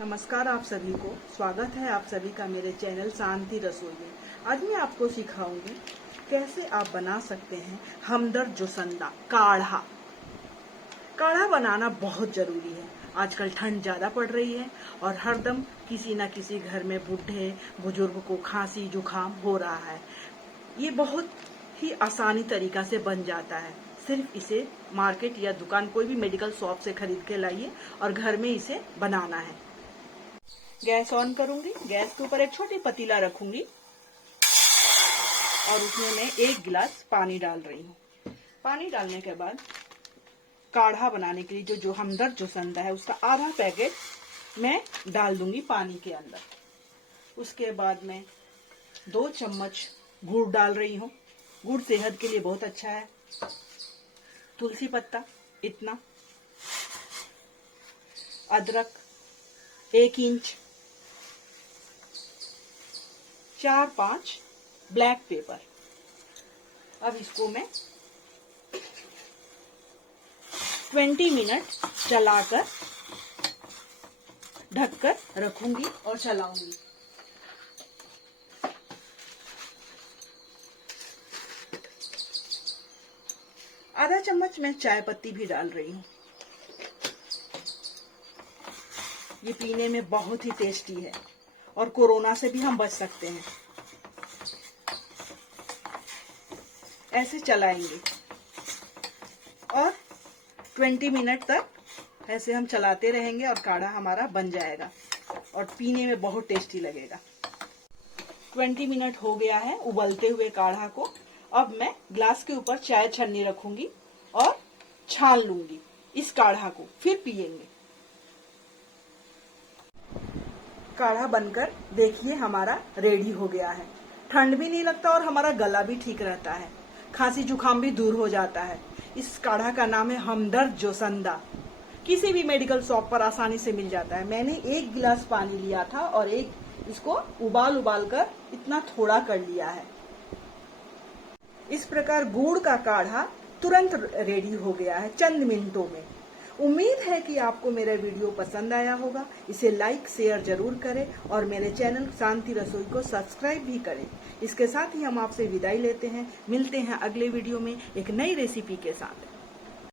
नमस्कार आप सभी को, स्वागत है आप सभी का मेरे चैनल शांति रसोई में। आज मैं आपको सिखाऊंगी कैसे आप बना सकते हैं हमदर्द जोसंदा काढ़ा। काढ़ा बनाना बहुत जरूरी है। आजकल ठंड ज्यादा पड़ रही है और हरदम किसी न किसी घर में बूढ़े बुजुर्ग को खांसी जुकाम हो रहा है। ये बहुत ही आसानी तरीका से बन जाता है। सिर्फ इसे मार्केट या दुकान कोई भी मेडिकल शॉप से खरीद के लाइए और घर में इसे बनाना है। गैस ऑन करूंगी। गैस के ऊपर एक छोटी पतीला रखूंगी और उसमें मैं 1 गिलास पानी डाल रही हूँ। पानी डालने के बाद काढ़ा बनाने के लिए जो हमदर्द जोसंदा है उसका आधा पैकेट मैं डाल दूंगी पानी के अंदर। उसके बाद मैं 2 चम्मच गुड़ डाल रही हूँ। गुड़ सेहत के लिए बहुत अच्छा है। तुलसी पत्ता इतना, अदरक 1 इंच, 4-5 ब्लैक पेपर। अब इसको मैं 20 मिनट चलाकर ढककर रखूंगी और चलाऊंगी। आधा चम्मच मैं चाय पत्ती भी डाल रही हूँ। ये पीने में बहुत ही टेस्टी है और कोरोना से भी हम बच सकते हैं। ऐसे चलाएंगे और 20 मिनट तक ऐसे हम चलाते रहेंगे और काढ़ा हमारा बन जाएगा और पीने में बहुत टेस्टी लगेगा। 20 मिनट हो गया है उबलते हुए काढ़ा को। अब मैं ग्लास के ऊपर चाय छन्नी रखूंगी और छान लूंगी इस काढ़ा को, फिर पियेंगे। काढ़ा बनकर देखिए हमारा रेडी हो गया है। ठंड भी नहीं लगता और हमारा गला भी ठीक रहता है। खांसी जुकाम भी दूर हो जाता है। इस काढ़ा का नाम है हमदर्द जोसंदा। किसी भी मेडिकल शॉप पर आसानी से मिल जाता है। मैंने 1 गिलास पानी लिया था और इसको उबाल कर इतना थोड़ा कर लिया है। इस प्रकार गुड़ का काढ़ा तुरंत रेडी हो गया है चंद मिनटों में। उम्मीद है कि आपको मेरा वीडियो पसंद आया होगा। इसे लाइक शेयर जरूर करें और मेरे चैनल शांति रसोई को सब्सक्राइब भी करें। इसके साथ ही हम आपसे विदाई लेते हैं। मिलते हैं अगले वीडियो में एक नई रेसिपी के साथ।